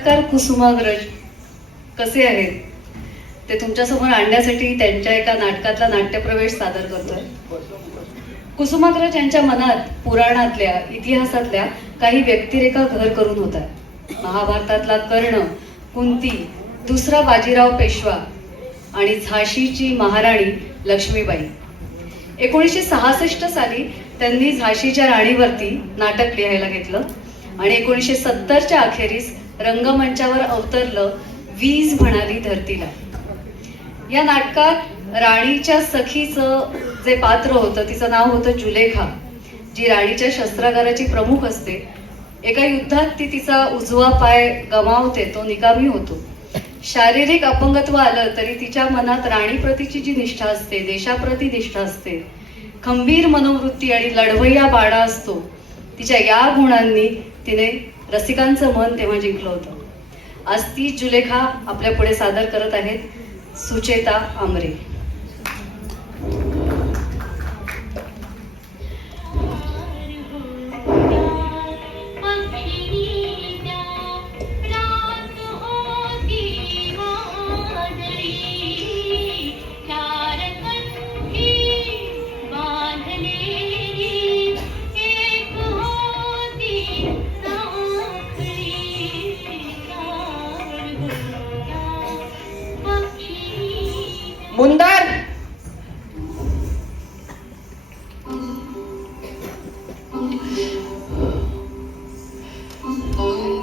कलाकार कुसुमाग्रज. कसे आहेत? ते तुमच्यासमोर आणण्यासाठी त्यांच्या एका नाटकातला नाट्यप्रवेश सादर करतोय. कुसुमाग्रज यांच्या मनात पुराणातल्या इतिहासातल्या काही व्यक्तिरेखा घर करून होत्या महाभारतातला कर्ण कुंती दुसरा बाजीराव पेशवा आणि झाशीची महाराणी लक्ष्मीबाई. एकोणीसशे सहासष्ट साली त्यांनी झाशीच्या राणीवरती नाटक लिहायला घेतलं आणि एकोणीसशे सत्तरच्या अखेरीस रंगमंचावर अवतरलं वीज म्हणाली धरतीला. या नाटकात राणीच्या सखीचं जे पात्र होतं तिचं नाव होतं जुलेखा जी राणीच्या शस्त्रागाराची प्रमुख असते. एका युद्धात ती तिचा उजवा पाय गमावते तो निकामी होतो. शारीरिक अपंगत्व आलं तरी तिच्या मनात राणीप्रतीची जी निष्ठा असते देशाप्रती निष्ठा असते खंबीर मनोवृत्ती आणि लढवय्या बाणा असतो. तिच्या या गुणांनी तिने रसिकांचं मन तेव्हा जिंकलं होतं. आज ती जुलेखा आपल्या पुढे सादर करत आहेत सुचेता आमरे. मुंदर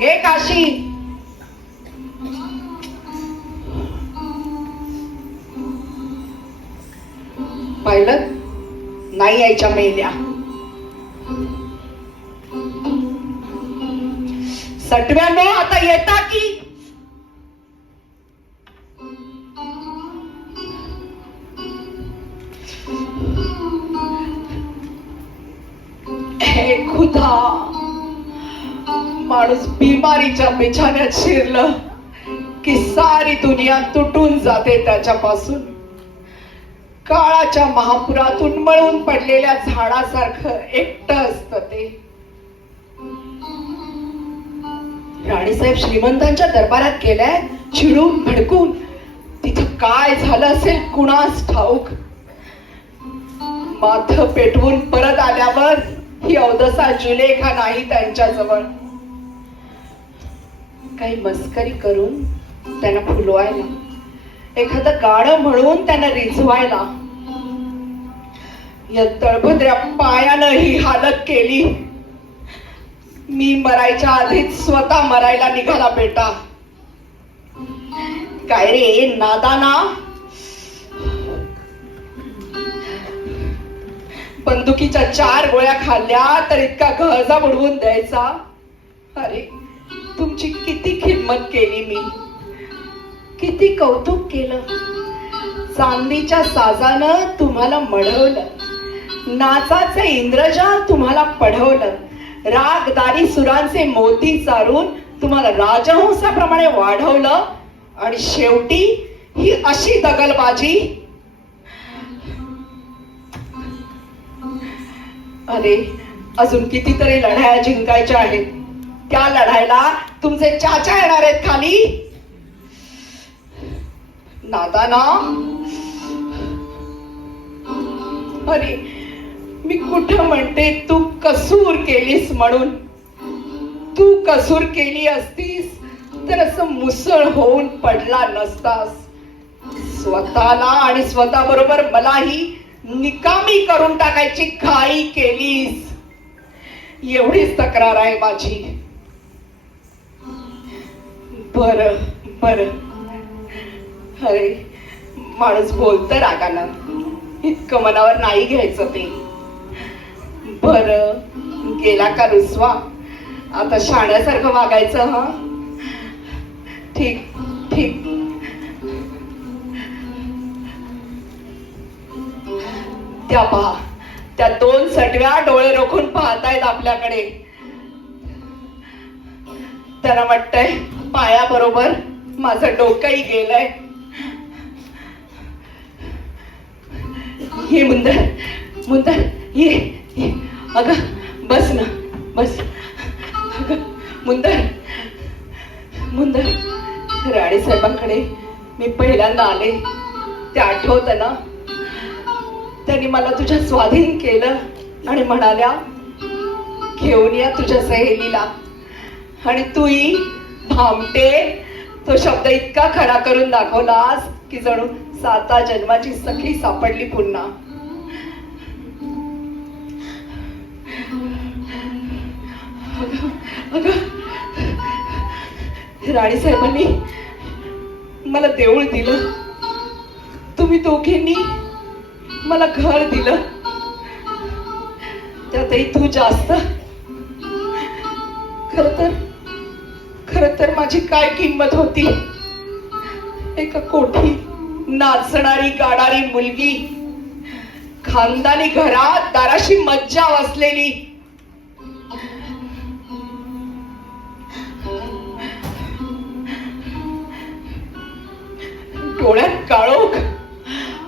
हे काशी। पाहिलं? नाही यायच्या मेल्या. सटव्यानो आता येता की आईच्या बिछाण्यात शिरलं की सारी दुनिया तुटून जाते त्याच्यापासून. काळाच्या महापुरातून मळून पडलेल्या झाडासारखं एकट असत ते. राणीसाहेब श्रीमंतांच्या दरबारात गेलाय चिडून भडकून. तिथं काय झालं असेल कुणास ठाऊक? माथ पेटवून परत आल्यावर ही अवदसा जुलेखा नाही त्यांच्याजवळ. काही मस्करी करून त्यांना फुलवायला. एखादं गाणं म्हणून त्यांना रिझवायला या तळभद्र्या पायानं ही हालत केली. मी मरायच्या आधीच स्वतः मरायला निघाला बेटा. काय रे नादाना? बंदुकीच्या चार गोळ्या खाल्ल्या तर इतका गहजा बुडवून द्यायचा? तुमची किती किंमत केली मी. किती कौतुक केलं. चांदीच्या साजानं तुम्हाला मढवलं. नाचाचे इंद्रजाल तुम्हाला पढवलं. रागदारी सुरांचे मोती चारून तुम्हाला राजहंसाप्रमाणे वाढवलं. आणि शेवटी ही अशी दगलबाजी. अरे अजून कितीतरी लढाया जिंकायच्या आहेत. त्या लढायला तुमचे चाचा येणार आहेत खाली. नादाना अरे मी कुठं म्हणते तू कसूर केलीस म्हणून? तू कसूर केली असतीस तर असं मुसळ होऊन पडला नसतास. स्वतःला आणि स्वतः बरोबर मलाही निकामी करून टाकायची घाई केलीस. एवढीच तक्रार आहे माझी. बर बर. अरे माणूस बोलत रागानं. इतकं मनावर नाही घ्यायचं ते. बर गेला का रुसवा? आता शाण्यासारखं वागायचं हा? ठीक ठीक. त्या पहा त्या दोन सटव्या डोळे रोखून पाहतायत आपल्याकडे. त्यांना वाटतंय पायाबरोबर माझं डोकंही गेलंय. हे मुंदर मुंदर ये ये. अगं बस ना बस. अगं मुंदर मुंदर. राणी साहेबांकडे मी पहिल्यांदा आले. ते आठवत ना? त्यांनी मला तुझ्या स्वाधीन केलं आणि म्हणाल्या घेऊन या तुझ्या सहेलीला. आणि तूही भामटे तो शब्द इतका खरा करून दाखवलास की जणू साता जन्माची सखी सापडली पुन्हा. राणी साहेबांनी मला देऊळ दिलं. तुम्ही दोघींनी मला घर दिलं. त्यातही तू जास्त. खर तर खर तर माझी काय किंमत होती? एका कोठी नाचणारी गाणारी मुलगी खानदानी घरात दाराशी मज्जा वसलेली डोळ्यात काळोख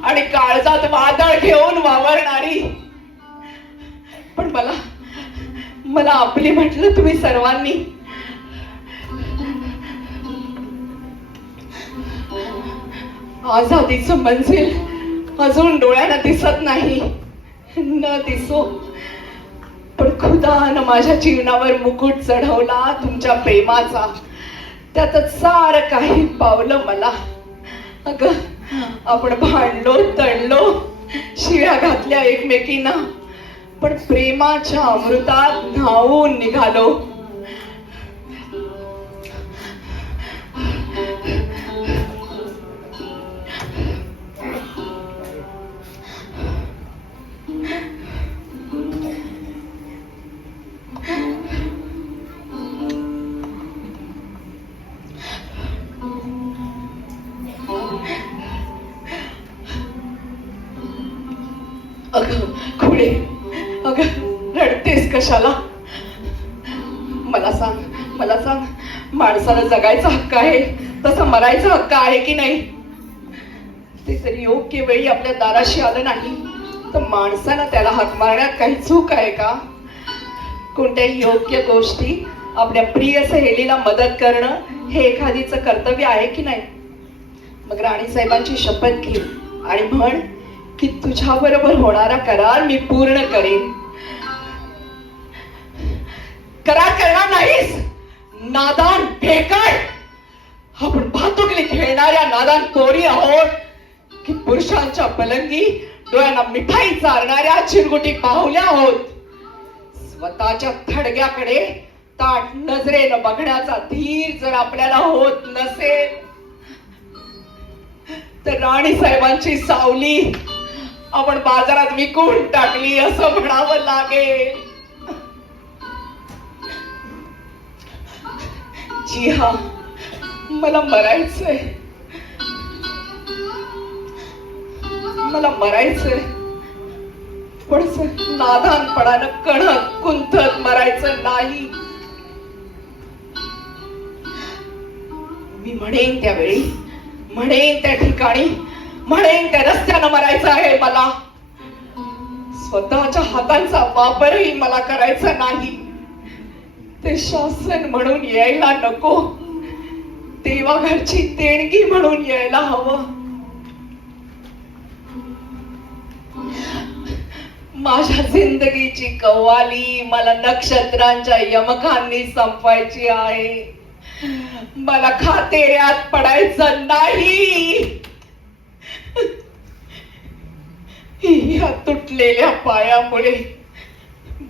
आणि काळजात वादळ घेऊन वावरणारी. पण मला मला आपली म्हटलं तुम्ही सर्वांनी. आझादीचं मंजिल. अजून डोळ्याला दिसत नाही. न दिसो. पण खुदानं माझ्या जीवनावर मुकुट चढवला तुमच्या प्रेमाचा. त्यातच सार काही पावलं मला. अग आपण भांडलो तळलो शिव्या घातल्या एकमेकींना. पण प्रेमाच्या अमृतात न्हावून निघालो. पुढे. अगं रडतेस कशाला? मला सांग मला सांग माणसाला जगायचा हक्क आहे? तसं मरायचा हक्क आहे की नाही? ते तरी योग्य वेळी आपल्या दाराशी आलं नाही तर माणसाला त्याला हाक मारण्यात काही चूक आहे का? कोणत्याही योग्य गोष्टी आपल्या प्रिय सहेलीला मदत करणं हे एखादीचं कर्तव्य आहे की नाही? मग राणी साहेबांची शपथ घे आणि म्हण की तुझ्या बरोबर होणारा करार मी पूर्ण करेन. करार करणार नाहीस. नादान फेकाय. आपण भातुकली खेळणाऱ्या नादान कोरी आहोत? की पुरुषांच्या पलंगी डोळ्यांना मिठाई चारणाऱ्या चिरगुटी पाहुल्या आहोत? स्वतःच्या थडग्याकडे ताट नजरेनं बघण्याचा धीर जर आपल्याला होत नसेल तर राणी साहेबांची सावली आपण बाजारात विकून टाकली असं म्हणावं लागेल. जी हा मला मरायचंय. मला मरायचंय. पण नादानपणानं कणत कुंथत मरायचं नाही. मी म्हणेन त्यावेळी म्हणेन त्या ठिकाणी म्हणेन त्या रस्त्यानं मरायचं आहे मला. स्वतःच्या हातांचा वापरही मला करायचा नाही. ते शासन म्हणून यायला नको. देवाघरची देणगी म्हणून यायला हवं. माझ्या जिंदगीची कव्वाली मला नक्षत्रांच्या यमकांनी संपायची आहे. मला खातेऱ्यात पडायचं नाही. या तुटलेल्या पायामुळे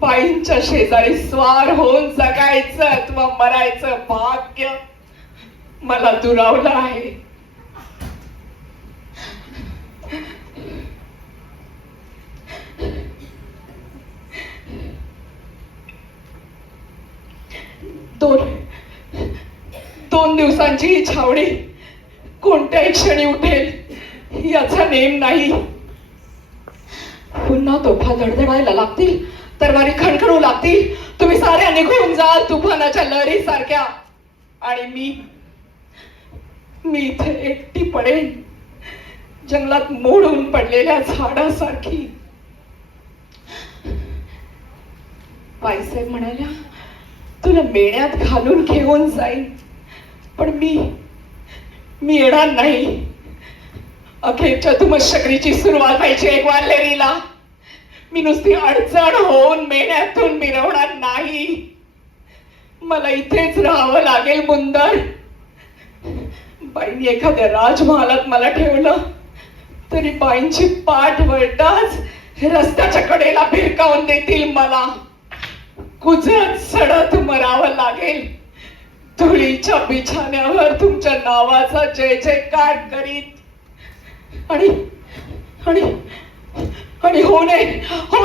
बाईंच्या शेजारी स्वार होऊन जगायचं अथवा मरायचं भाग्य मला दुरावलं आहे. दोन दोन दिवसांची ही छावणी कोणत्याही क्षणी उठेल याचा नेम नाही. पुन्हा तोफा धडधडायला लागतील. तरवारी खणखणू लागतील. तुम्ही साऱ्या निघून जाल तुफानाच्या लहरी सारख्या आणि मी मी इथे एकटी पडेन. जंगलात मोडून पडलेल्या झाडासारखी. बाईसाहेब म्हणाल्या तुला मेण्यात घालून घेऊन जाईन. पण मी मी येणार नाही. अखेरच्या धुमश्चक्रीची सुरुवात व्हायची एक वारलेलीला मी नुसती अडचण होऊन मेण्यातून मिरवणार नाही. मला इथेच राहावं लागेल मुंदर. बाईंनी एखाद्या राजमहालात मला ठेवलं तरी बाईंची पाठ वळताच रस्त्याच्या कडेला भिरकावून देतील मला. कुजत सडत मरावं लागेल. धुळीच्या बिछाण्यावर तुमच्या नावाचा जय जयकार करीत. आणि आणि आणि हो नाही हो